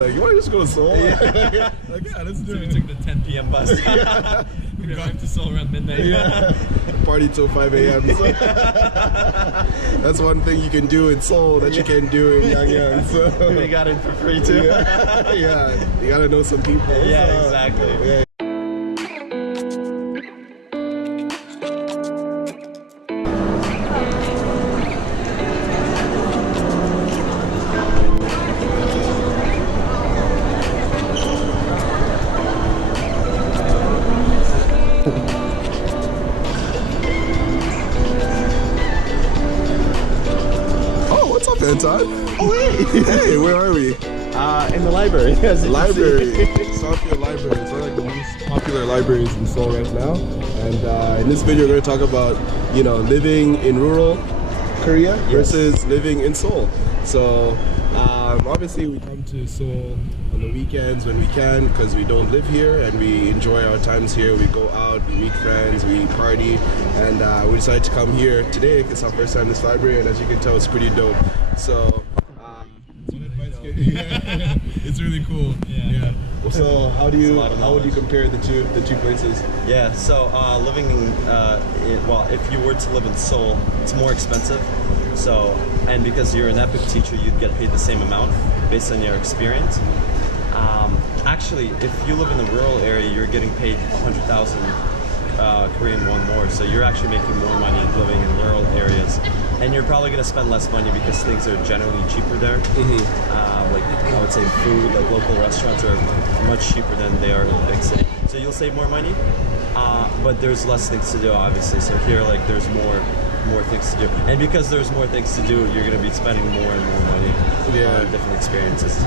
Like, you want to just go to Seoul? Yeah. Like, yeah, let's do So it. we took the 10 p.m. bus. Yeah. We arrived to Seoul around midnight. Yeah. Party till 5 a.m. So that's one thing you can do in Seoul that you can't do in Yangyang. So We got in for free too. yeah, yeah. You gotta know some people. Yeah, so, exactly. Yeah. What's up, Anton? Oh, hey! Hey, where are we? In the library. Library. Starfield Library. It's one of the most popular libraries in Seoul right now. And in this video, we're going to talk about, living in rural Korea versus living in Seoul. So, obviously, we come to Seoul on the weekends when we can because we don't live here and we enjoy our times here. We go out, we meet friends, we party, and we decided to come here today because it's our first time in this library, and as you can tell, it's pretty dope. So, it's really cool. Yeah. So how would you compare the two places? Yeah. So living in if you were to live in Seoul, it's more expensive. So, and because you're an EPIK teacher, you'd get paid the same amount based on your experience. Actually, if you live in the rural area, you're getting paid 100,000 Korean won more. So you're actually making more money living in rural areas. And you're probably going to spend less money because things are generally cheaper there. Like I would say food, like local restaurants are much cheaper than they are in the big city. So you'll save more money, but there's less things to do, obviously. So here, like, there's more things to do. And because there's more things to do, you're going to be spending more and more money on different experiences.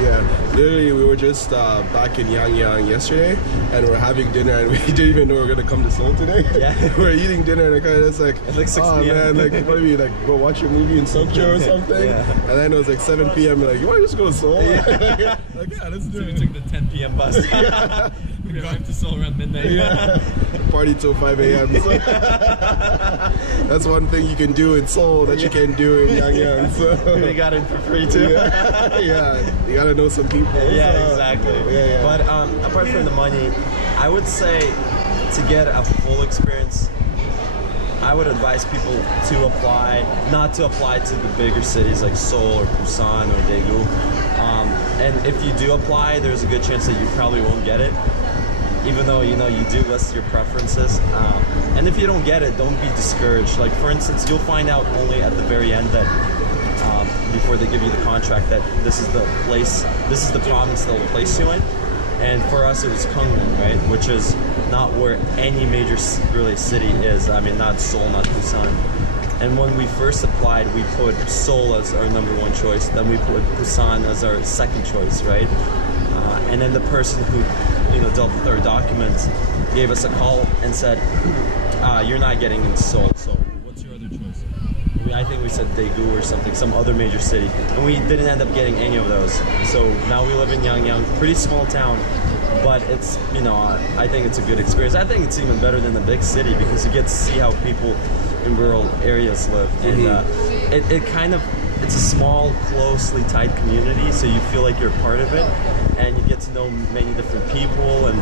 Yeah. Literally, we were just back in Yangyang yesterday, and we're having dinner, and we didn't even know we were going to come to Seoul today. Yeah. We're eating dinner, and it's like, it's like 6 oh p.m. man, like, what do we, like, go watch a movie in Sokcho or something? Yeah. And then it was like 7 p.m. We're like, you want to just go to Seoul? Yeah. Like, yeah, let's do So it. we took the 10 p.m. bus. Yeah. We arrived to Seoul around midnight. Yeah. Party till 5 a.m. So that's one thing you can do in Seoul that you can't do in Yangyang. So We got in for free too. Yeah. You gotta know some people. Yeah, so, exactly. Yeah. But apart from the money, I would say to get a full experience, I would advise people to apply, not to apply to the bigger cities like Seoul or Busan or Daegu. And if you do apply, there's a good chance that you probably won't get it, even though you do list your preferences. And if you don't get it, don't be discouraged. Like, for instance, you'll find out only at the very end that before they give you the contract that this is the place, this is the province they'll place you in. And for us, it was Gangwon, right, which is not where any major really city is. I mean, not Seoul, not Busan. And when we first applied, we put Seoul as our #1 choice. Then we put Busan as our second choice, right? And then the person who, dealt with our documents gave us a call and said, "You're not getting in Seoul. So what's your other choice?" I think we said Daegu or something, some other major city, and we didn't end up getting any of those. So now we live in Yangyang, pretty small town, but it's, I think it's a good experience. I think it's even better than the big city because you get to see how people in rural areas live, and it's a small, closely tied community, so you feel like you're part of it, and you get to know many different people, and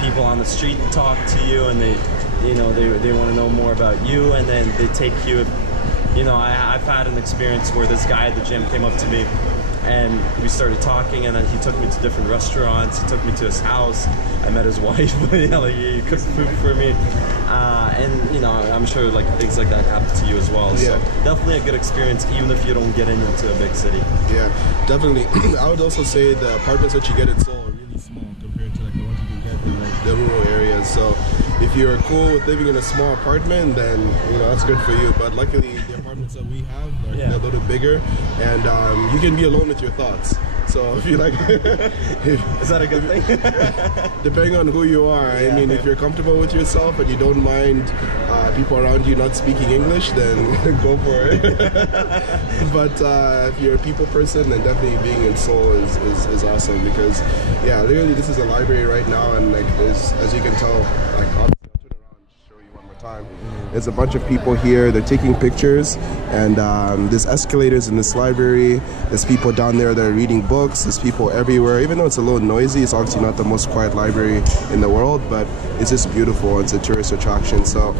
people on the street talk to you, and they want to know more about you, and then they take you. I've had an experience where this guy at the gym came up to me and we started talking, and then he took me to different restaurants, he took me to his house, I met his wife, he cooked food for me, and I'm sure like things like that happen to you as well. So definitely a good experience even if you don't get into a big city. Yeah, definitely. I would also say the apartments that you get in Seoul are really small compared to like the ones you can get in like the rural areas. So if you're cool with living in a small apartment, then that's good for you. But luckily, the apartments that we have are a little bigger, and you can be alone with your thoughts. So if you like, is that a good thing? Depending on who you are, I mean, if you're comfortable with yourself and you don't mind people around you not speaking English, then go for it. But if you're a people person, then definitely being in Seoul is awesome because, literally, this is a library right now, and like, as you can tell, like, obviously, I'll turn around and show you one more time. There's a bunch of people here. They're taking pictures, and there's escalators in this library. There's people down there that are reading books. There's people everywhere. Even though it's a little noisy, it's obviously not the most quiet library in the world, but it's just beautiful. It's a tourist attraction. So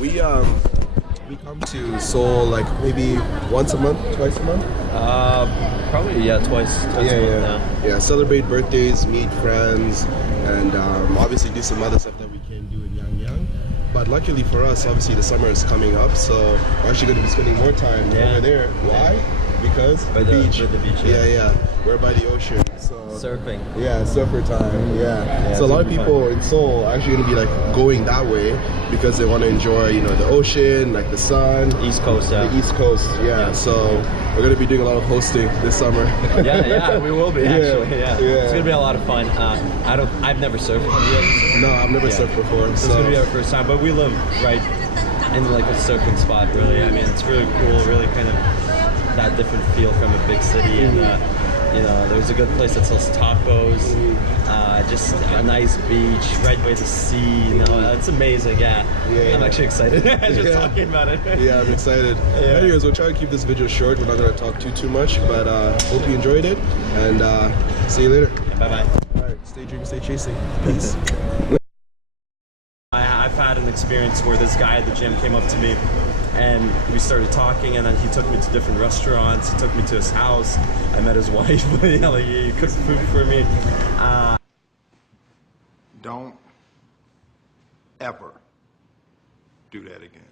we come to Seoul like maybe once a month, twice a month. Probably twice a month. Yeah. Celebrate birthdays, meet friends, and obviously do some other stuff that we can do in Yangyang. But luckily for us, obviously the summer is coming up, so we're actually going to be spending more time over there. Why? Because by the beach. Yeah. We're by the ocean. So surfing. Yeah, surfer time. Yeah. So a lot of people in Seoul are actually going to be like going that way because they want to enjoy, you know, the ocean, like the sun. East Coast, yeah. The East Coast, yeah. So we're going to be doing a lot of hosting this summer. yeah, we will be actually. Yeah. It's going to be a lot of fun. I've never surfed yet. No, I've never surfed before. So it's going to be our first time, but we live right in like a surfing spot, really. I mean, it's really cool, really kind of that different feel from a big city, and you know, there's a good place that sells tacos, just a nice beach right by the sea. You know, it's amazing. I'm actually excited just talking about it. Yeah, I'm excited. Anyways, we'll try to keep this video short. We're not going to talk too much, but hope you enjoyed it, and see you later. Bye bye. All right, stay drinking, stay chasing. Peace. I've had an experience where this guy at the gym came up to me and we started talking, and then he took me to different restaurants. He took me to his house. I met his wife. Like, he cooked food for me. Don't ever do that again.